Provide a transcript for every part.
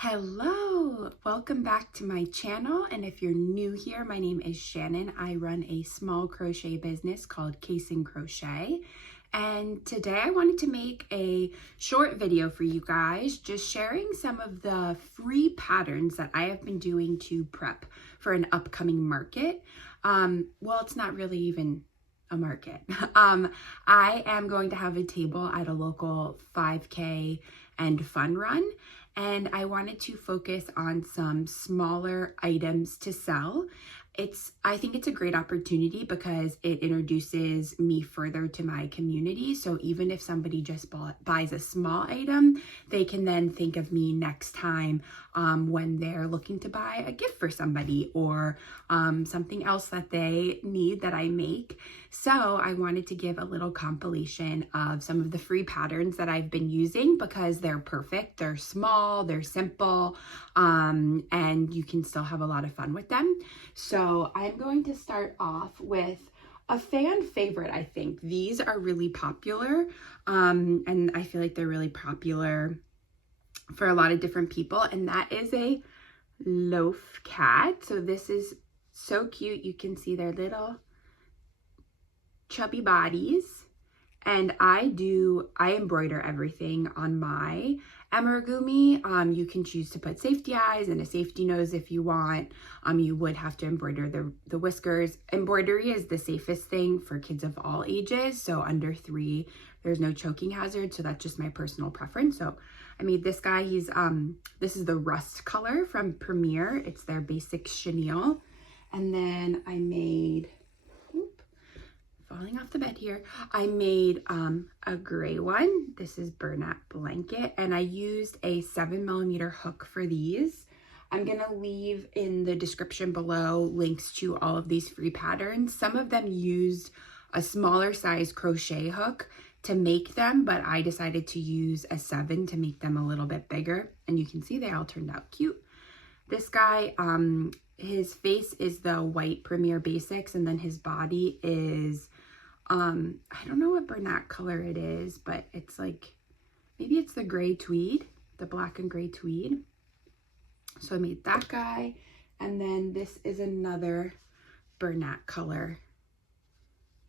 Hello, welcome back to my channel, and if you're new here, my name is Shannon. I run a small crochet business called Casing Crochet, and today I wanted to make a short video for you guys, just sharing some of the free patterns that I have been doing to prep for an upcoming market. Well, it's not really even a market. I am going to have a table at a local 5K and fun run, and I wanted to focus on some smaller items to sell. I think it's a great opportunity because it introduces me further to my community. So even if somebody just buys a small item, they can then think of me next time when they're looking to buy a gift for somebody or something else that they need that I make. So I wanted to give a little compilation of some of the free patterns that I've been using because they're perfect. They're small, they're simple, and you can still have a lot of fun with them. So I'm going to start off with a fan favorite, I think. These are really popular, and I feel like they're really popular for a lot of different people, and that is a loaf cat. So this is so cute. You can see their little chubby bodies, and I embroider everything on my amigurumi. You can choose to put safety eyes and a safety nose if you want. You would have to embroider the whiskers. Embroidery is the safest thing for kids of all ages, so under 3 there's no choking hazard, so that's just my personal preference. So I made this guy. This is the rust color from Premier. It's their basic chenille. And then I made, falling off the bed here, I made a gray one. This is burlap blanket, and I used a 7mm hook for these. I'm gonna leave in the description below links to all of these free patterns. Some of them used a smaller size crochet hook to make them, but I decided to use a 7 to make them a little bit bigger, and you can see they all turned out cute. This guy, his face is the white Premier Basics, and then his body is I don't know what burlap color it is, but it's like, maybe it's the gray tweed, the black and gray tweed. So I made that guy, and then this is another burlap color.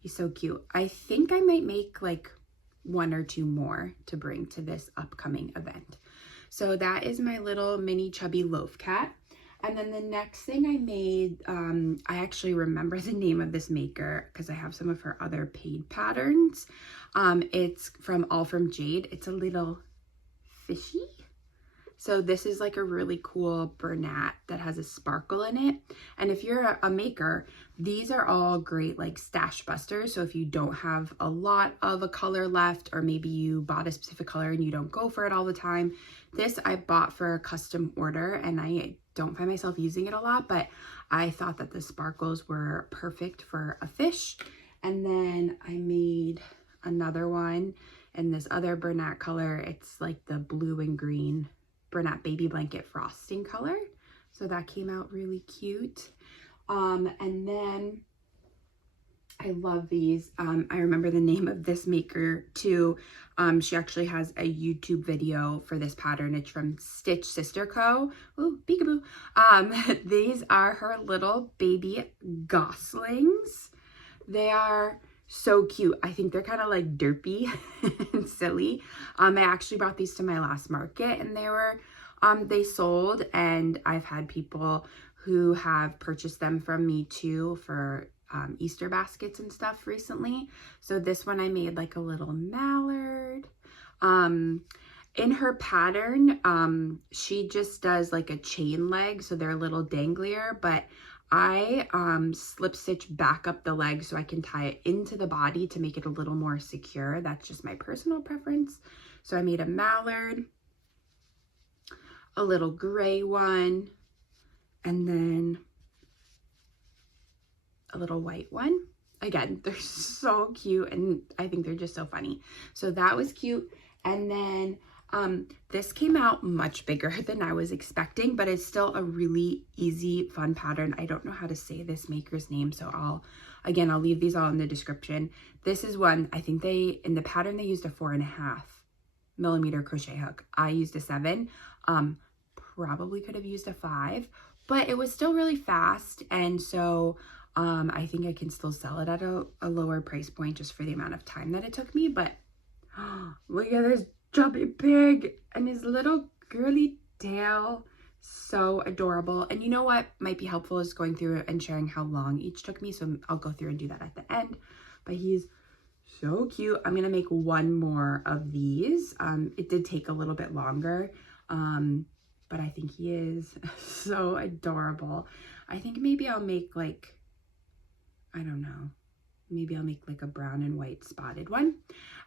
He's so cute. I think I might make like 1 or 2 more to bring to this upcoming event. So that is my little mini chubby loaf cat. And then the next thing I made, I actually remember the name of this maker because I have some of her other paid patterns. It's from All From Jade. It's a little fishy. So this is like a really cool burlap that has a sparkle in it. And if you're a maker, these are all great like stash busters. So if you don't have a lot of a color left, or maybe you bought a specific color and you don't go for it all the time, this I bought for a custom order, and I don't find myself using it a lot, but I thought that the sparkles were perfect for a fish. And then I made another one in this other burlap color. It's like the blue and green burlap baby blanket frosting color. So that came out really cute. And then I love these. I remember the name of this maker too. She actually has a YouTube video for this pattern. It's from Stitch Sister Co. Ooh, peekaboo. These are her little baby goslings. They are so cute. I think they're kind of like derpy and silly. I actually brought these to my last market, and they sold, and I've had people who have purchased them from me too for Easter baskets and stuff recently. So this one I made like a little mallard. In her pattern, she just does like a chain leg, so they're a little danglier, but I slip stitch back up the leg so I can tie it into the body to make it a little more secure. That's just my personal preference. So I made a mallard, a little gray one, and then a little white one. Again, they're so cute, and I think they're just so funny. So that was cute. And then this came out much bigger than I was expecting, but it's still a really easy, fun pattern. I don't know how to say this maker's name, so I'll leave these all in the description. This is one, I think in the pattern, they used a 4.5mm crochet hook. I used a 7. probably could have used a 5, but it was still really fast. And so I think I can still sell it at a lower price point just for the amount of time that it took me. But look at this chubby pig and his little girly tail. So adorable. And you know what might be helpful is going through and sharing how long each took me. So I'll go through and do that at the end. But he's so cute. I'm gonna make one more of these. It did take a little bit longer, but I think he is so adorable. I think maybe I'll make like, I don't know, maybe I'll make like a brown and white spotted one.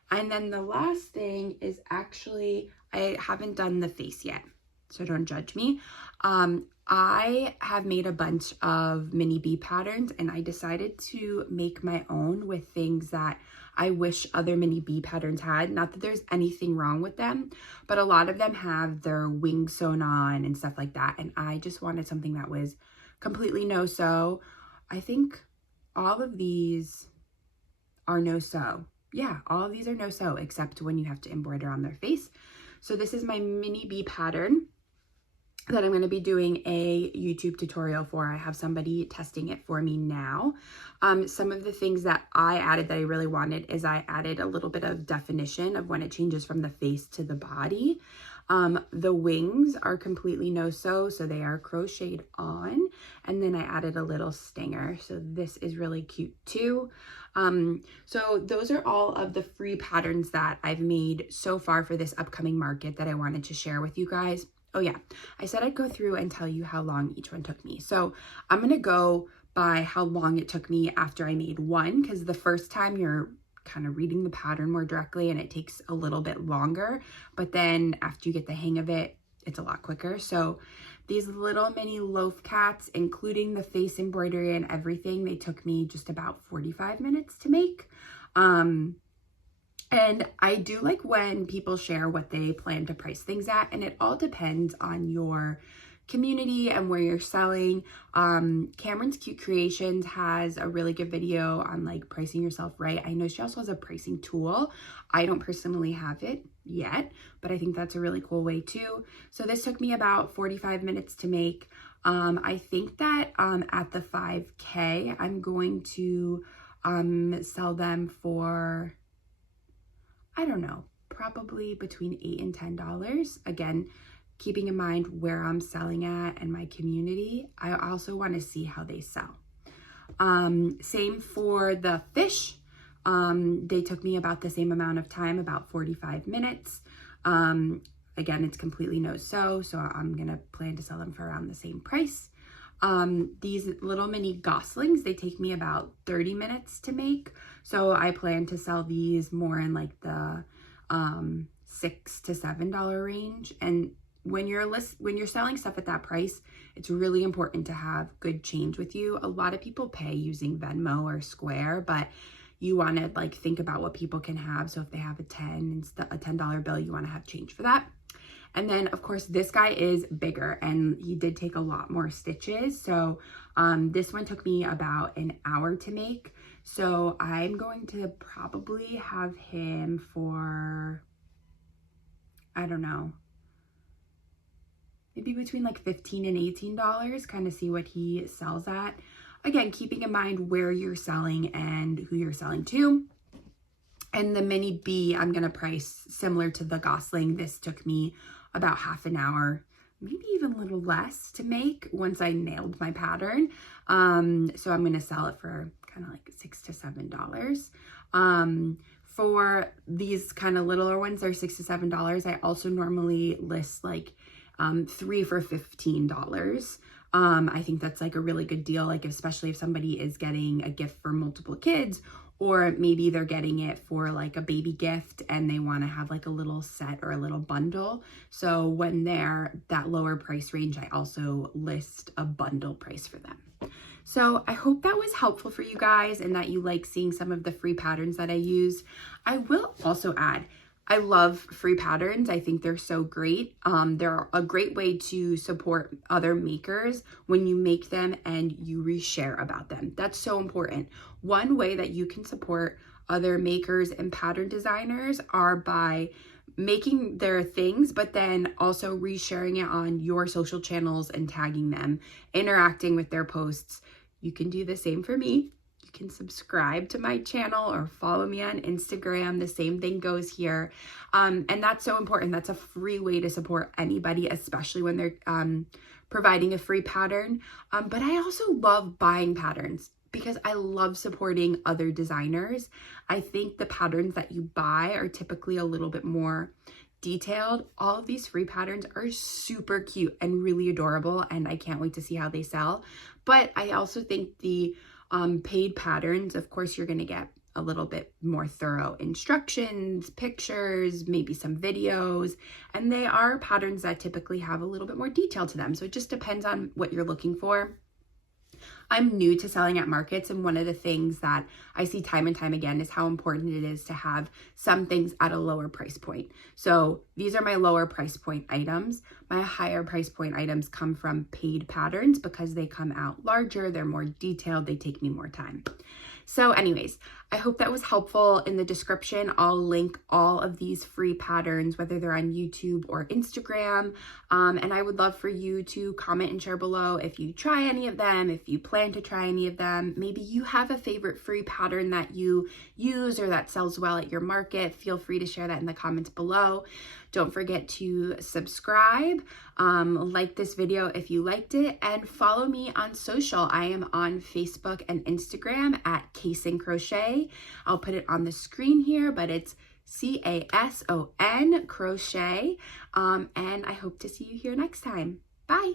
And then the last thing is actually, I haven't done the face yet, so don't judge me. I have made a bunch of mini bee patterns, and I decided to make my own with things that I wish other mini bee patterns had. Not that there's anything wrong with them, but a lot of them have their wings sewn on and stuff like that. And I just wanted something that was completely no-sew. I think all of these are no-sew. Yeah, all of these are no-sew except when you have to embroider on their face. So this is my mini bee pattern that I'm going to be doing a YouTube tutorial for. I have somebody testing it for me now. Some of the things that I added that I really wanted is I added a little bit of definition of when it changes from the face to the body. The wings are completely no-sew, so they are crocheted on. And then I added a little stinger. So this is really cute too. So those are all of the free patterns that I've made so far for this upcoming market that I wanted to share with you guys. Oh yeah, I said I'd go through and tell you how long each one took me. So I'm going to go by how long it took me after I made one, because the first time you're kind of reading the pattern more directly and it takes a little bit longer, but then after you get the hang of it, it's a lot quicker. So these little mini loaf cats, including the face embroidery and everything, they took me just about 45 minutes to make. And I do like when people share what they plan to price things at, and it all depends on your community and where you're selling. Cameron's Cute Creations has a really good video on like pricing yourself right. I know she also has a pricing tool. I don't personally have it yet, but I think that's a really cool way too. So this took me about 45 minutes to make. I think that at the 5K, I'm going to sell them for, I don't know, probably between $8 and $10. Again, keeping in mind where I'm selling at and my community. I also want to see how they sell. Same for the fish. They took me about the same amount of time, about 45 minutes. Again, it's completely no-sew, so I'm gonna plan to sell them for around the same price. These little mini goslings, they take me about 30 minutes to make. So I plan to sell these more in like the $6 to $7 range. And when you're selling stuff at that price, it's really important to have good change with you. A lot of people pay using Venmo or Square, but you want to like think about what people can have. So if they have a $10 bill, you want to have change for that. And then of course this guy is bigger and he did take a lot more stitches. So this one took me about an hour to make. So I'm going to probably have him for, I don't know, maybe between like $15 and $18, kind of see what he sells at. Again, keeping in mind where you're selling and who you're selling to. And the mini bee, I'm going to price similar to the Gosling. This took me about half an hour, maybe even a little less to make once I nailed my pattern. So I'm going to sell it for kind of like $6 to $7. For these kind of littler ones, they're $6 to $7. I also normally list like 3 for $15. I think that's like a really good deal, like especially if somebody is getting a gift for multiple kids, or maybe they're getting it for like a baby gift and they want to have like a little set or a little bundle. So when they're that lower price range, I also list a bundle price for them. So I hope that was helpful for you guys and that you like seeing some of the free patterns that I use. I will also add, I love free patterns. I think they're so great. They're a great way to support other makers when you make them and you reshare about them. That's so important. One way that you can support other makers and pattern designers are by making their things, but then also resharing it on your social channels and tagging them, interacting with their posts. You can do the same for me. You can subscribe to my channel or follow me on Instagram. The same thing goes here. And that's so important. That's a free way to support anybody, especially when they're providing a free pattern. But I also love buying patterns because I love supporting other designers. I think the patterns that you buy are typically a little bit more detailed. All of these free patterns are super cute and really adorable, and I can't wait to see how they sell. But I also think the paid patterns, of course, you're gonna get a little bit more thorough instructions, pictures, maybe some videos, and they are patterns that typically have a little bit more detail to them. So it just depends on what you're looking for. I'm new to selling at markets, and one of the things that I see time and time again is how important it is to have some things at a lower price point. So these are my lower price point items. My higher price point items come from paid patterns because they come out larger, they're more detailed, they take me more time. So anyways, I hope that was helpful. In the description, I'll link all of these free patterns, whether they're on YouTube or Instagram. And I would love for you to comment and share below if you try any of them, if you plan to try any of them. Maybe you have a favorite free pattern that you use or that sells well at your market. Feel free to share that in the comments below. Don't forget to subscribe, like this video if you liked it, and follow me on social. I am on Facebook and Instagram at Cason Crochet. I'll put it on the screen here, but it's CASON Crochet. And I hope to see you here next time. Bye.